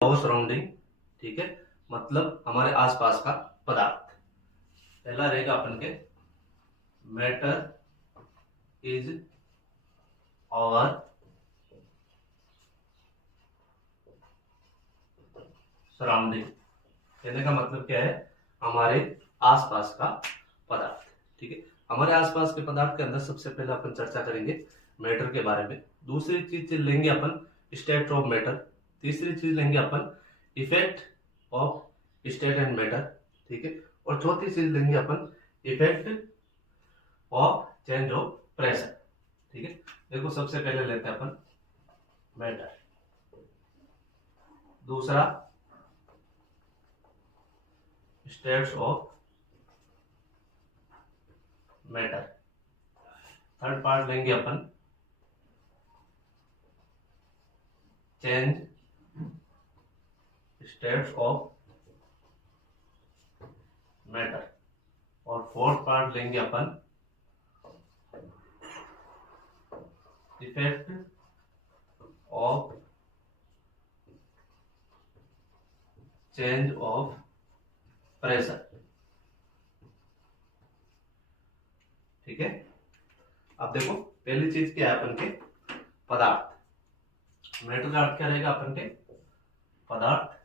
Our surrounding, ठीक है, मतलब हमारे आसपास का पदार्थ। पहला रहेगा अपन के मैटर इज आवर सराउंडिंग। कहने का मतलब क्या है, हमारे आसपास का पदार्थ। ठीक है, हमारे आसपास के पदार्थ के अंदर सबसे पहले अपन चर्चा करेंगे मैटर के बारे में। दूसरी चीज लेंगे अपन स्टेट ऑफ मैटर। तीसरी चीज लेंगे अपन effect of state and matter. ठीक है, और चौथी चीज लेंगे अपन effect of change of pressure. ठीक है, देखो सबसे पहले लेते हैं अपन मैटर, दूसरा states of matter, third part लेंगे अपन चेंज स्टेट्स ऑफ मैटर, और फोर्थ पार्ट लेंगे अपन effect of change of pressure. ठीक है, अब देखो पहली चीज क्या है अपन के पदार्थ। मैटर का अर्थ क्या रहेगा अपन के पदार्थ।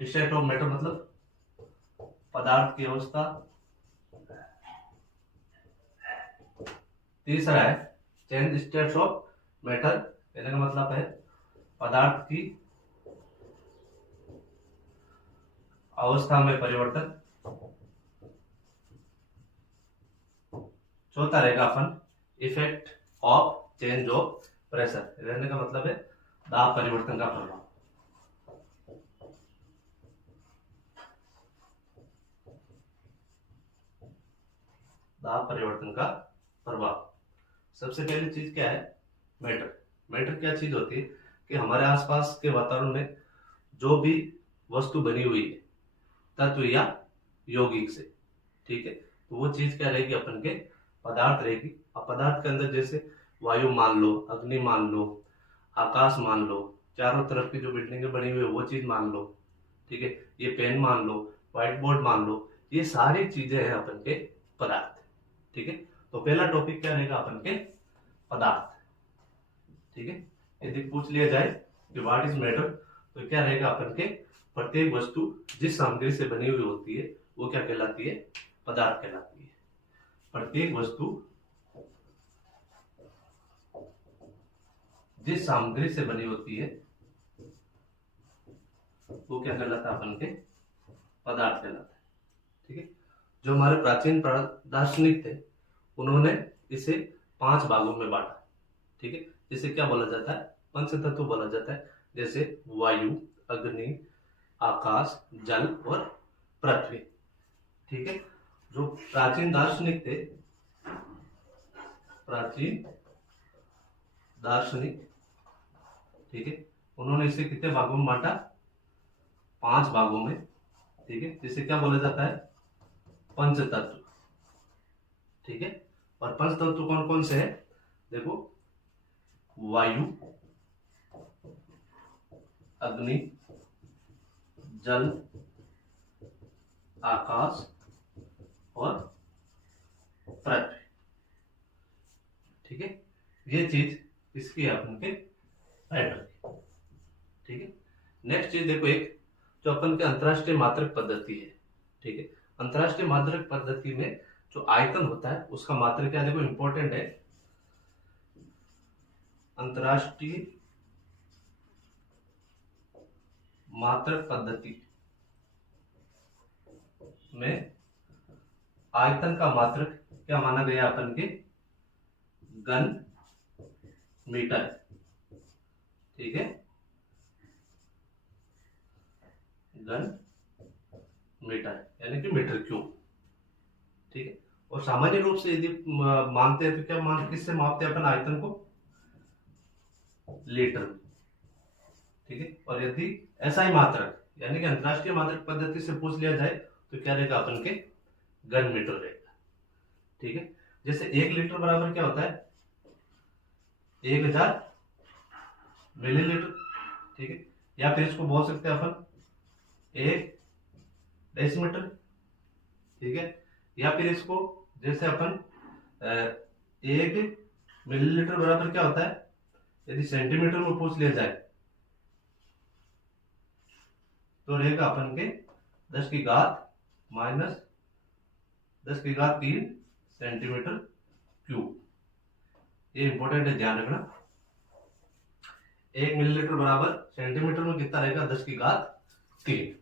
स्टेट ऑफ मैटर मतलब पदार्थ की अवस्था। तीसरा है चेंज स्टेट्स ऑफ मैटर, कहने का मतलब है पदार्थ की अवस्था में परिवर्तन। चौथा रहेगा अपन effect of change of pressure, रहने का मतलब है दाब परिवर्तन का प्रभाव। दाब परिवर्तन का प्रभाव। सबसे पहली चीज क्या है मैटर। मैटर क्या चीज होती है कि हमारे आसपास के वातावरण में जो भी वस्तु बनी हुई है तत्व या यौगिक से, ठीक है, तो वो चीज क्या रहेगी अपन के पदार्थ रहेगी। अब पदार्थ के अंदर जैसे वायु मान लो, अग्नि मान लो, आकाश मान लो, चारों तरफ की जो बिल्डिंगें बनी हुई है वो चीज मान लो, ठीक है, ये पेन मान लो, व्हाइट बोर्ड मान लो, ये सारी चीजें हैं अपन के पदार्थ। ठीक है, तो पहला टॉपिक क्या रहेगा अपन के पदार्थ। ठीक है, यदि पूछ लिया जाए कि व्हाट इज मैटर, तो क्या रहेगा अपन के प्रत्येक वस्तु जिस सामग्री से बनी हुई होती है वो क्या कहलाती है पदार्थ कहलाती है। प्रत्येक वस्तु जिस सामग्री से बनी होती है वो क्या कहलाता है अपन के पदार्थ कहलाता है। ठीक है, जो हमारे प्राचीन दार्शनिक थे उन्होंने इसे 5 भागों में बांटा। ठीक है, जिसे क्या बोला जाता है पंच तत्व बोला जाता है, जैसे वायु, अग्नि, आकाश, जल और पृथ्वी। ठीक है, जो प्राचीन दार्शनिक थे, प्राचीन दार्शनिक, ठीक है, उन्होंने इसे कितने भागों में बांटा 5 भागों में। ठीक है, जिसे क्या बोला जाता है पंच तत्व। ठीक है, और पंच तत्व कौन कौन से हैं देखो, वायु, अग्नि, जल, आकाश और पृथ्वी। ठीक है, ये चीज इसकी है अपन के मैटर की। ठीक है, नेक्स्ट चीज देखो एक जो अपन के अंतरराष्ट्रीय मात्रक पद्धति है। ठीक है, अंतरराष्ट्रीय मात्रक पद्धति में जो आयतन होता है उसका मात्रक क्या देखो इंपॉर्टेंट है। अंतरराष्ट्रीय मात्रक पद्धति में आयतन का मात्रक क्या माना गया अपन के घन मीटर। ठीक है, घन मीटर यानी कि मीटर क्यूब। ठीक है, और सामान्य रूप से यदि मानते हैं तो क्या किससे मापते हैं अपन आयतन को लीटर। ठीक है, और यदि ऐसा ही मात्रक यानी कि अंतरराष्ट्रीय मात्रक पद्धति से पूछ लिया जाए तो क्या रहेगा अपन के घन मीटर रहेगा। ठीक है, जैसे 1 लीटर बराबर क्या होता है 1000 मिलीलीटर, ठीक है। या फिर इसको बोल सकते हैं अपन 1 डेसीमीटर, ठीक है। या फिर इसको जैसे अपन 1 मिलीलीटर बराबर क्या होता है, यदि सेंटीमीटर में पूछ लिया जाए तो रहेगा अपन के 10 की घात माइनस 10 की घात 3 सेंटीमीटर क्यूब। ये इंपॉर्टेंट है, ध्यान रखना। 1 मिलीलीटर बराबर सेंटीमीटर में कितना रहेगा, 10 की घात 3,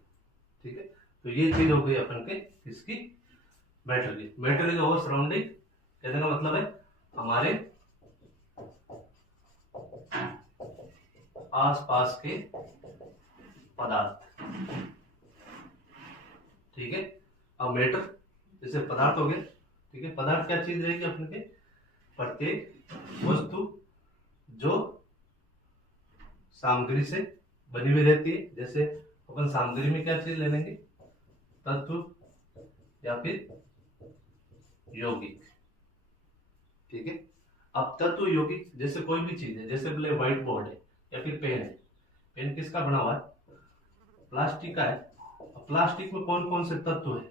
ठीक है। तो ये चीज हो गई अपन के इसकी मैटर की। मैटर इज ओवर सराउंडिंग, कहने का मतलब है हमारे आसपास के पदार्थ, ठीक है। अब मैटर जैसे पदार्थ हो गए, ठीक है। पदार्थ क्या चीज रहेगी अपन के, प्रत्येक वस्तु जो सामग्री से बनी हुई रहती है। जैसे अपन सामग्री में क्या चीज ले लेंगे, तत्व या फिर यौगिक, ठीक है। अब तत्व यौगिक जैसे कोई भी चीज है, जैसे बोले व्हाइट बोर्ड है या फिर पेन है। पेन किसका बना हुआ है, प्लास्टिक का है। अब प्लास्टिक में कौन कौन से तत्व है,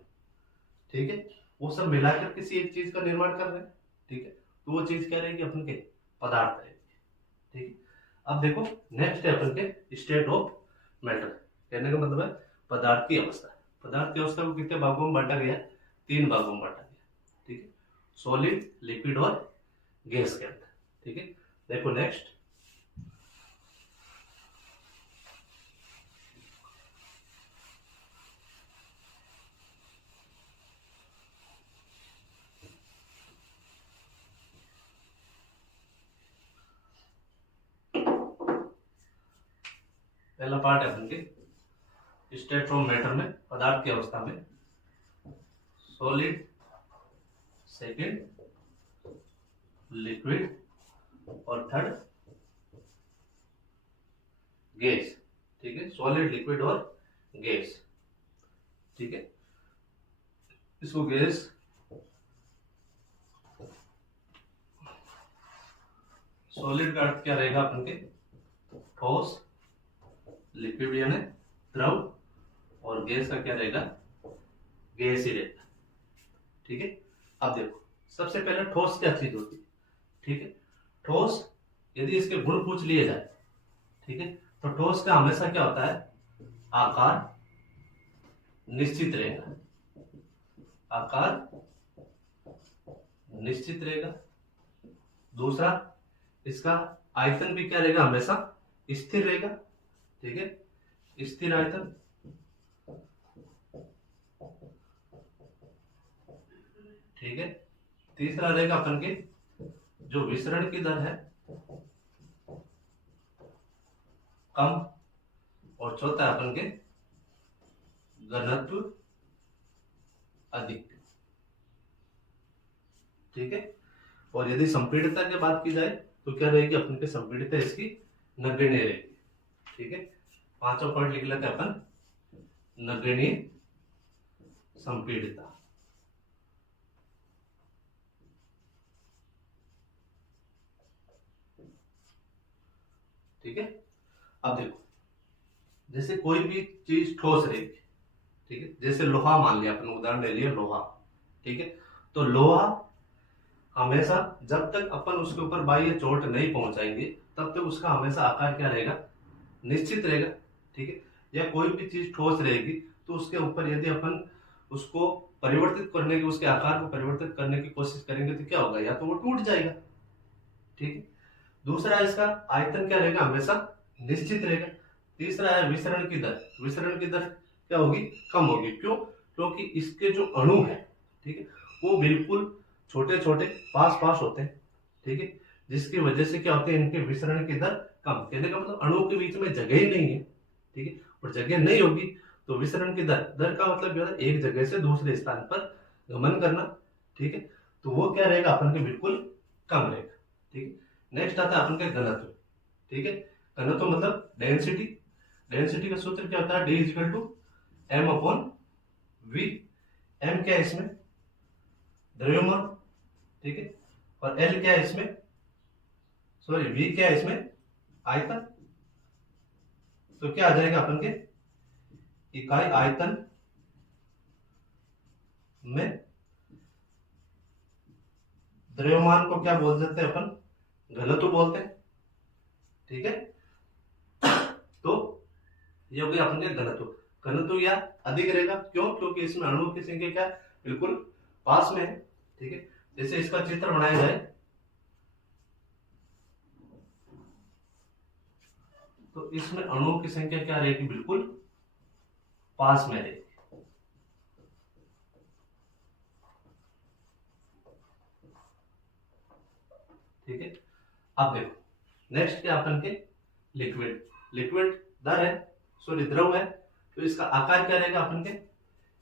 ठीक है, वो सब मिलाकर किसी एक चीज का निर्माण कर रहे हैं, ठीक है। तो वो चीज क्या रहेगी अपन के, पदार्थ रहेगी, ठीक है। अब देखो नेक्स्ट है अपन के स्टेट ऑफ मैटर, कहने का मतलब है पदार्थ की अवस्था। पदार्थ की अवस्था को कितने भागों में बांटा गया, 3 भागों में बांटा गया, ठीक है। सॉलिड, लिक्विड और गैस के अंदर, ठीक है। देखो नेक्स्ट, पहला पार्ट है अपन के स्टेट ऑफ मैटर में, पदार्थ की अवस्था में सॉलिड, सेकंड लिक्विड और थर्ड गैस, ठीक है। सॉलिड, लिक्विड और गैस, ठीक है। इसको गैस, सॉलिड का अर्थ क्या रहेगा अपन के, ठोस, लिक्विड यानी द्रव, और गैस का क्या रहेगा, गैस ही रहेगा, ठीक है। अब देखो सबसे पहले ठोस क्या चीज होती है, ठीक है। ठोस यदि इसके गुण पूछ लिए जाए, ठीक है, तो ठोस का हमेशा क्या होता है, आकार निश्चित रहेगा, आकार निश्चित रहेगा। दूसरा, इसका आयतन भी क्या रहेगा, हमेशा स्थिर रहेगा, ठीक है, स्थिर आयतन। ठीक है। तीसरा रहेगा अपन के जो विसरण की दर है कम, और चौथा है अपन के घनत्व अधिक, ठीक है। और यदि संपीड़ितता की बात की जाए तो क्या रहेगी अपन के, संपीड़ितता इसकी नगण्य रहेगी, ठीक है। 5वां पॉइंट लिख लेते हैं अपन, नगण्य संपीड़ितता, ठीक है। अब देखो जैसे कोई भी चीज ठोस रहेगी, ठीक है, जैसे लोहा मान लिया अपन, उदाहरण ले लिया लोहा, ठीक है। तो लोहा हमेशा जब तक अपन उसके ऊपर बाह्य चोट नहीं पहुंचाएंगे तब तक उसका हमेशा आकार क्या रहेगा, निश्चित रहेगा, ठीक है। या कोई भी चीज ठोस रहेगी तो उसके ऊपर यदि अपन उसको परिवर्तित करने की, उसके आकार को परिवर्तित करने की कोशिश करेंगे तो क्या होगा, या तो वो टूट जाएगा, ठीक है। दूसरा इसका आयतन क्या रहेगा, हमेशा निश्चित रहेगा। तीसरा है विसरण की दर, विसरण की दर क्या होगी, कम होगी। क्यों, क्योंकि इसके जो अणु है, ठीक है, वो बिल्कुल छोटे छोटे पास पास होते हैं, ठीक है, जिसकी वजह से क्या होते हैं, इनके विसरण की दर कम। कहने का मतलब अणुओं के बीच में जगह ही नहीं है, ठीक है, और जगह नहीं होगी तो विसरण की दर, दर का मतलब क्या है, एक जगह से दूसरे स्थान पर गमन करना, ठीक है, तो वो क्या रहेगा अपन के बिल्कुल कम रहेगा, ठीक है। नेक्स्ट आता है अपन के घनत्व, ठीक है। घनत्व मतलब डेंसिटी, डेंसिटी का सूत्र क्या होता है, D equal to M upon V. M क्या है इसमें, द्रव्यमान, ठीक है, और एल क्या है इसमें, सॉरी वी क्या है इसमें, आयतन, तो क्या आ जाएगा अपन के इकाई आयतन में द्रव्यमान को क्या बोल देते हैं अपन, घनत्व बोलते हैं। ठीक है, तो ये हो गया अपन के घनत्व। घनत्व या अधिक रहेगा, क्यों? क्योंकि इसमें अणुओं की संख्या क्या है, बिल्कुल पास में है। ठीक है, जैसे इसका चित्र बनाया जाए तो इसमें अणुओं की संख्या क्या रहेगी, बिल्कुल पास में रहेगी। ठीक है, अब देखो नेक्स्ट क्या अपन के लिक्विड। लिक्विड दर है, सॉरी द्रव है, तो इसका आकार क्या रहेगा अपन के,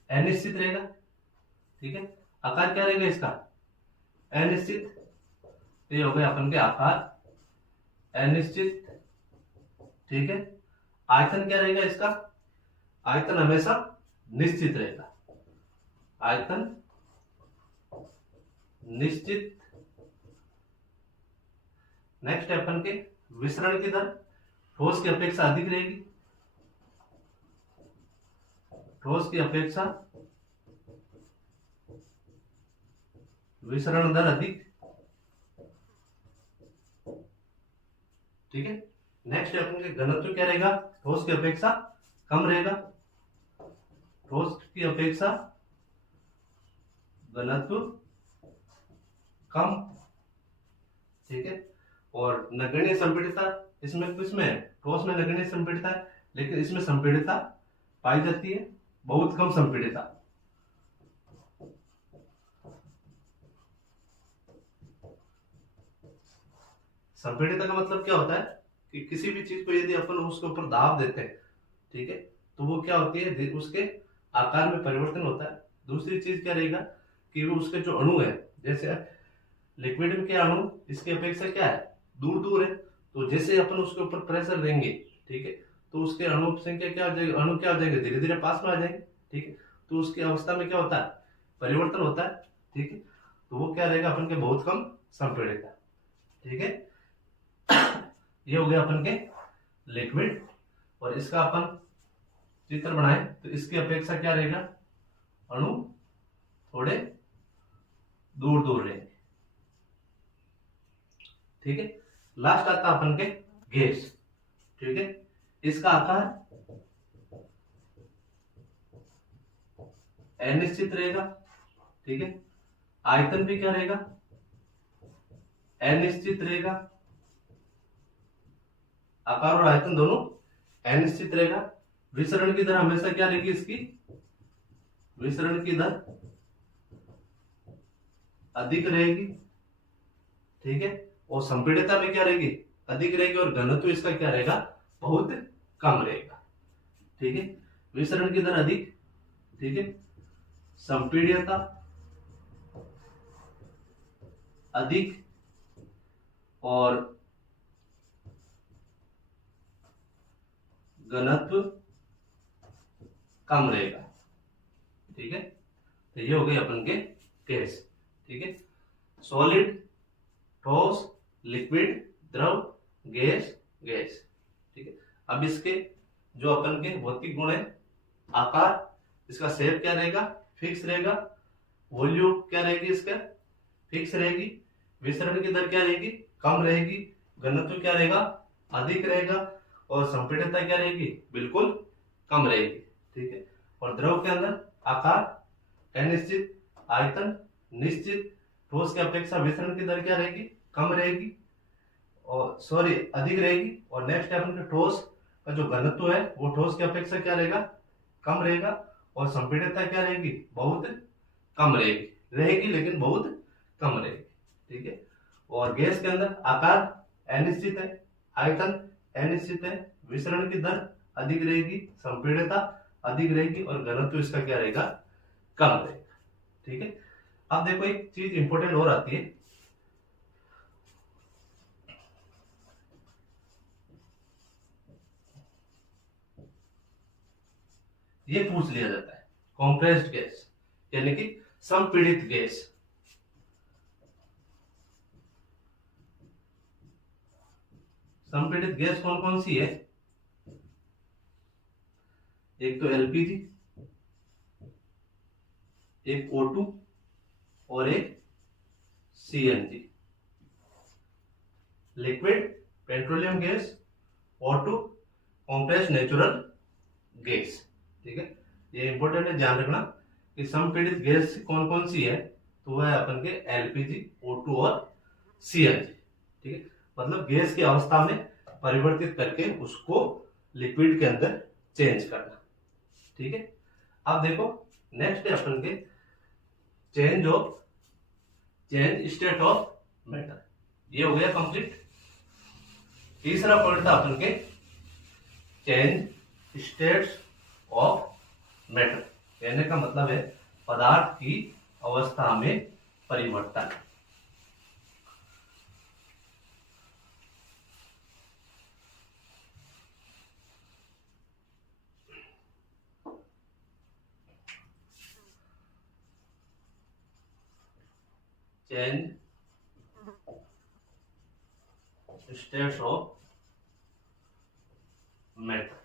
अनिश्चित रहेगा। ठीक है, आकार क्या रहेगा इसका, अनिश्चित। ये हो गया अपन के आकार अनिश्चित। ठीक है, आयतन क्या रहेगा इसका, आयतन हमेशा निश्चित रहेगा, आयतन निश्चित। नेक्स्ट है अपन के विसरण की दर, ठोस की अपेक्षा अधिक रहेगी, ठोस की अपेक्षा विसरण दर अधिक। ठीक है, नेक्स्ट है अपन के घनत्व क्या रहेगा, ठोस की अपेक्षा कम रहेगा, ठोस की अपेक्षा घनत्व कम। ठीक है, और नगण्य संपीड़ितता इसमें किसमें है, ठोस में नगण्य संपीड़ितता है, लेकिन इसमें संपीड़ितता पाई जाती है बहुत कम संपीड़ितता। संपीड़ितता का मतलब क्या होता है कि किसी भी चीज को यदि अपन उसके ऊपर दाब देते हैं, ठीक है, तो वो क्या होती है, उसके आकार में परिवर्तन होता है। दूसरी चीज क्या रहेगा कि वो उसके जो अणु है, जैसे लिक्विड में क्या अणु इसकी अपेक्षा क्या है, दूर दूर है, तो जैसे अपन उसके ऊपर प्रेशर देंगे, ठीक है, तो उसके अणु की संख्या क्या हो जाएगी, अणु क्या हो जाएंगे, धीरे धीरे पास में आ जाएंगे। ठीक है, तो उसकी अवस्था में क्या होता है, परिवर्तन होता है। ठीक है, तो वो क्या रहेगा अपन के बहुत कम संपीड़ित है। ठीक है, ये हो गया अपन के लिक्विड। और इसका अपन चित्र बनाए तो इसकी अपेक्षा क्या रहेगा, अणु थोड़े दूर दूर रहेंगे। ठीक है, लास्ट आता अपन के गैस। ठीक है, इसका आकार अनिश्चित रहेगा। ठीक है, आयतन भी क्या रहेगा, अनिश्चित रहेगा, आकार और आयतन दोनों अनिश्चित रहेगा। विसरण की दर हमेशा क्या रहेगी इसकी, विसरण की दर अधिक रहेगी। ठीक है, और संपीड़ितता भी क्या रहेगी, अधिक रहेगी, और घनत्व इसका क्या रहेगा, बहुत कम रहेगा। ठीक है, विसरण की दर अधिक, ठीक है, संपीड्यता अधिक, और घनत्व कम रहेगा। ठीक है, तो ये हो गए अपन के गैस। ठीक है, सॉलिड, ठोस, लिक्विड, द्रव, गैस, गैस। ठीक है, अब इसके जो अपन के भौतिक गुण है, आकार, इसका शेप क्या रहेगा, फिक्स रहेगा। वॉल्यूम क्या रहेगी इसका, फिक्स रहेगी। विसरण की दर क्या रहेगी, कम रहेगी। घनत्व क्या रहेगा, अधिक रहेगा। और संपीड़ितता क्या रहेगी, बिल्कुल कम रहेगी। ठीक है, और द्रव के अंदर आकार अनिश्चित, आयतन निश्चित, ठोस की अपेक्षा विसरण की दर क्या रहेगी, कम रहेगी, और सॉरी अधिक रहेगी। और नेक्स्ट है अपन ठोस का जो घनत्व है वो ठोस की अपेक्षा क्या रहेगा, कम रहेगा। और संपीड़ितता क्या रहेगी, बहुत कम रहेगी, रहेगी लेकिन बहुत कम रहेगी। ठीक है, और गैस के अंदर आकार अनिश्चित है, आयतन अनिश्चित है, विसरण की दर अधिक रहेगी, संपीड़ितता अधिक रहेगी, और घनत्व इसका क्या रहेगा, कम रहेगा। ठीक है, अब देखो एक चीज इंपॉर्टेंट और आती है, ये पूछ लिया जाता है कॉम्प्रेस्ड गैस यानी कि संपीड़ित गैस। संपीड़ित गैस कौन कौन सी है, एक तो एलपीजी, एक O2 और एक CNG. Liquid petroleum gas, O2 compressed natural gas. ठीक है, ये इंपॉर्टेंट है, ध्यान रखना कि संपीड़ित गैस कौन कौन सी है, तो वह है अपन के एलपीजी, O2 और सीएनजी। ठीक है, मतलब गैस की अवस्था में परिवर्तित करके उसको लिक्विड के अंदर चेंज करना। ठीक है, अब देखो नेक्स्ट है अपन के चेंज स्टेट ऑफ मैटर। ये हो गया कंप्लीट। तीसरा पॉइंट था अपन के चेंज स्टेट्स ऑफ मैटर। कहने का मतलब है पदार्थ की अवस्था में परिवर्तन। चेंज स्टेट्स ऑफ मैटर,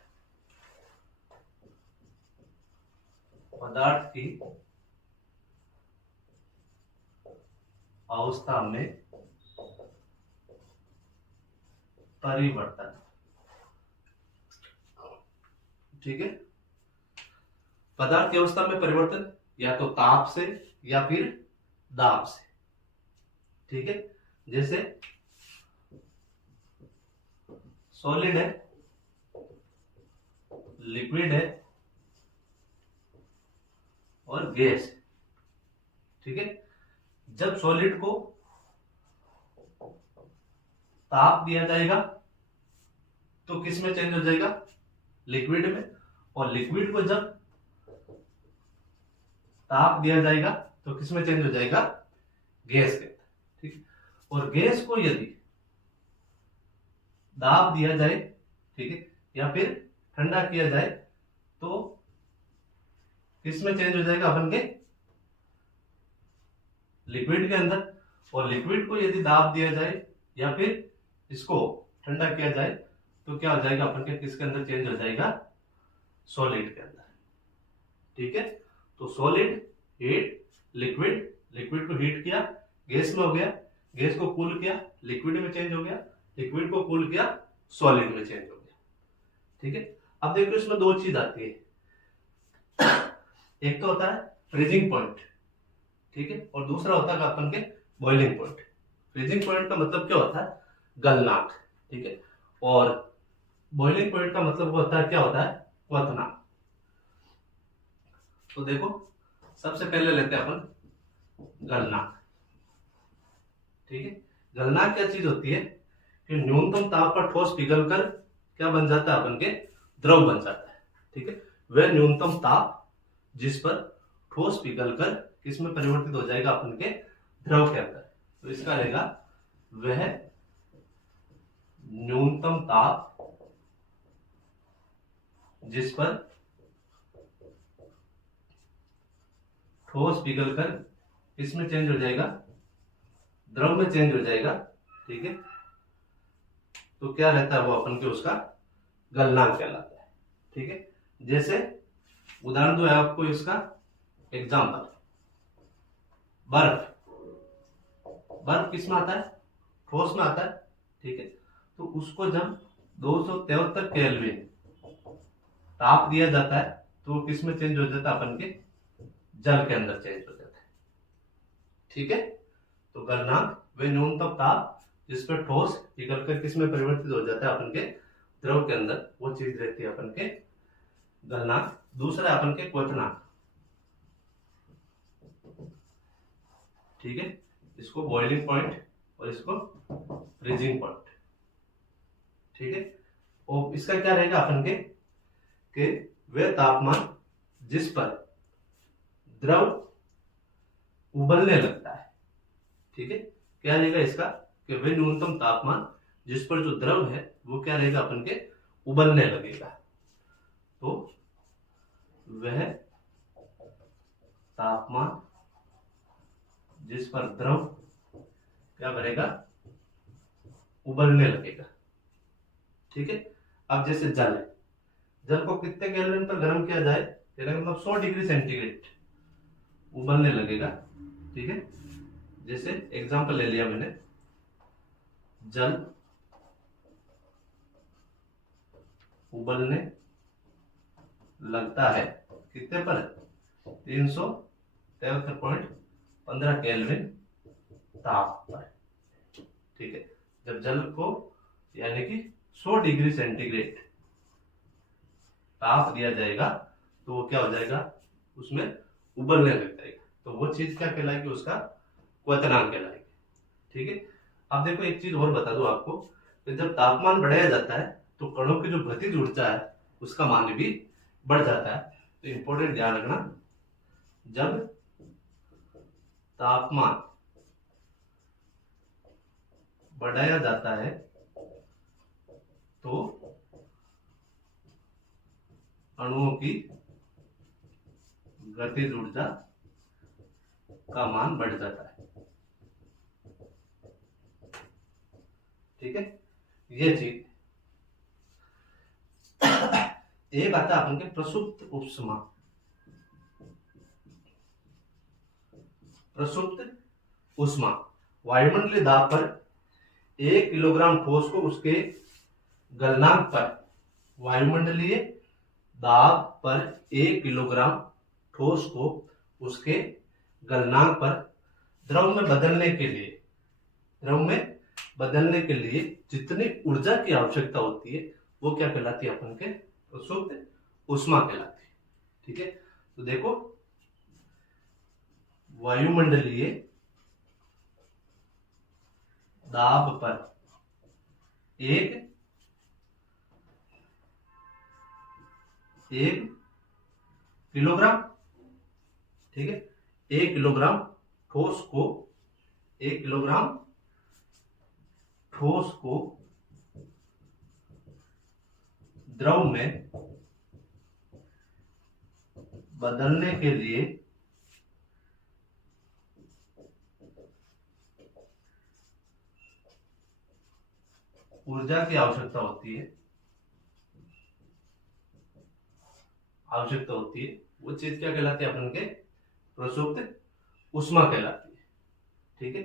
पदार्थ की अवस्था में परिवर्तन। ठीक है, पदार्थ की अवस्था में परिवर्तन या तो ताप से या फिर दाब से। ठीक है, जैसे सॉलिड है, लिक्विड है और गैस है। ठीक है, जब सॉलिड को ताप दिया जाएगा तो किस में चेंज हो जाएगा, लिक्विड में। और लिक्विड को जब ताप दिया जाएगा तो किस में चेंज हो जाएगा, गैस के अंदर। ठीक, और गैस को यदि दाब दिया जाए, ठीक है, या फिर ठंडा किया जाए तो किस में चेंज हो जाएगा, अपन के लिक्विड के अंदर। और लिक्विड को यदि दाब दिया जाए या फिर इसको ठंडा किया जाए तो क्या हो जाएगा, अपन के किसके अंदर चेंज हो जाएगा, सॉलिड के अंदर। ठीक है, तो सॉलिड हीट, लिक्विड को हीट किया, गैस में हो गया, गैस को कूल किया, लिक्विड में चेंज हो गया, लिक्विड को कूल किया, सॉलिड में चेंज हो गया। ठीक है, अब देखो इसमें दो चीज आती है, एक तो होता है फ्रीजिंग पॉइंट, ठीक है, और दूसरा होता है अपन के बॉइलिंग पॉइंट। फ्रीजिंग पॉइंट का मतलब क्या होता है, गलनांक। ठीक है, और बॉइलिंग पॉइंट का मतलब होता है, क्या होता है, क्वथनांक। तो देखो सबसे पहले लेते हैं अपन गलनांक। ठीक है, गलनांक क्या चीज होती है कि न्यूनतम ताप पर ठोस पिघलकर क्या बन जाता है, अपन के द्रव बन जाता है। ठीक है, वह न्यूनतम ताप जिस पर ठोस पिघलकर किस में परिवर्तित हो जाएगा, अपन के द्रव के अंदर। तो इसका रहेगा वह न्यूनतम ताप जिस पर ठोस पिघलकर किस में चेंज हो जाएगा, द्रव में चेंज हो जाएगा। ठीक है, तो क्या रहता है वो अपन के उसका गलनांक कहलाता है। ठीक है, जैसे उदाहरण दो है आपको इसका एग्जांपल, बर्फ। बर्फ किस में आता है, ठोस में आता है। ठीक है, तो उसको जब 273 केल्विन ताप दिया जाता है तो किस में चेंज हो जाता है, अपन के जल के अंदर चेंज हो जाता है। ठीक है, तो गलनांक वे न्यूनतम ताप जिस पर ठोस पिघलकर किस में परिवर्तित हो जाता है, अपन के द्रव के अंदर, वो चीज रहती है अपन के गलनांक। दूसरा है अपन के क्वथनांक। ठीक है, इसको बॉइलिंग पॉइंट और इसको फ्रीजिंग पॉइंट। ठीक है, और इसका क्या रहेगा अपन के वह तापमान जिस पर द्रव उबलने लगता है। ठीक है, क्या रहेगा इसका कि वह न्यूनतम तापमान जिस पर जो द्रव है वो क्या रहेगा, अपन के उबलने लगेगा। तो वह तापमान जिस पर द्रव क्या करेगा, उबलने लगेगा। ठीक है, अब जैसे जल है, जल को कितने केल्विन पर गर्म किया जाए, कहने का मतलब 100 डिग्री सेंटीग्रेड उबलने लगेगा। ठीक है, जैसे एग्जांपल ले लिया मैंने, जल उबलने लगता है कितने पर, 373.15 केल्विन ताप पर। ठीक है, जब जल को यानी कि 100 डिग्री सेंटीग्रेड ताप दिया जाएगा तो वो क्या हो जाएगा, उसमें उबलने लग जाएगा, तो वो चीज क्या कहलाएगी, उसका क्वथनांक कहलाएगी। ठीक है, अब देखो एक चीज और बता दूं आपको, कि जब तापमान बढ़ाया जाता है तो कणों की जो गतिज ऊर्जा है उसका मान भी बढ़ जाता है। तो इंपॉर्टेंट ध्यान रखना, जब तापमान बढ़ाया जाता है तो अणुओं की गतिज ऊर्जा का मान बढ़ जाता है। ठीक है, ये चीज। एक आता है अपन के प्रसुप्त उष्मा। प्रसुप्त उष्मा वायुमंडलीय दाब पर 1 किलोग्राम ठोस को उसके गलनांक पर, वायुमंडलीय दाब पर 1 किलोग्राम ठोस को उसके गलनांक पर द्रव में बदलने के लिए, जितनी ऊर्जा की आवश्यकता होती है वो क्या कहलाती है, अपन के प्रसुप्त उष्मा कहलाती है। ठीक है, तो देखो वायुमंडलीय दाब पर 1 किलोग्राम, ठीक है, 1 किलोग्राम ठोस को, 1 किलोग्राम ठोस को द्रव में बदलने के लिए ऊर्जा की आवश्यकता होती है, वो चीज क्या कहलाती है, अपन के प्रसुप्त उष्मा कहलाती है। ठीक है।